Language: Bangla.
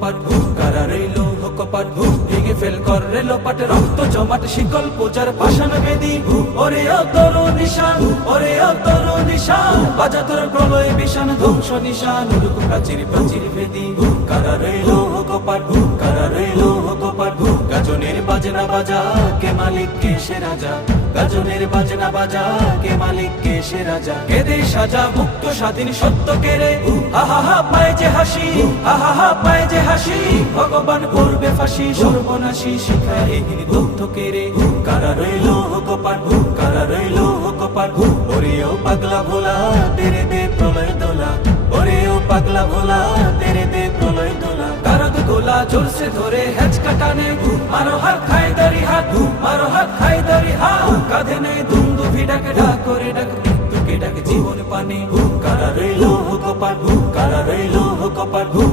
কপাট কারা রইল কপাট ভেঙে ফেল কর রেল পাট রক্ত জমাট শিকল পূজার পাষাণ বেদি ওরে অতর নিশান ওরে অতর নিশান বাজা তোর প্রলয় বিশান ধ্বংস নিশান উড়ুক প্রাচীর প্রাচীর ভেদি কারা রইল কপাট কারা রইল কপাট গাজনের বাজনা বাজা কে মালিক কে সে রাজা গাজনের বাজনা বাজা কে মালিক কে সে রাজা কেদে সাজা মুক্ত স্বাধীন সত্য কেড়ে আহা পায় যে হাসি আহা পায় যে হাসি ভগবান করবে ফাঁসি সর্বনাশী শিখায় এগিয়ে দগ্ধ কেড়ে কারা রইল কপাট কারা রইল কপাট ওরেও পাগলা ভোলা তেরে দে প্রলয় দোলা ওরেও পাগলা ভোলা তেরে দে প্রলয় দোলা কারদ গোলা জোরসে ধরে হেঁচ কাটানে মারো হাত খায় দারি হাত মারো হাত খায় দারি হাত কাঁধে নেই দুন্দু ভিড়াকে ডাক করে ডাক মৃত্যুকে ডাক জীবন পানে কারা রইল কপাট কারা রইল কপাট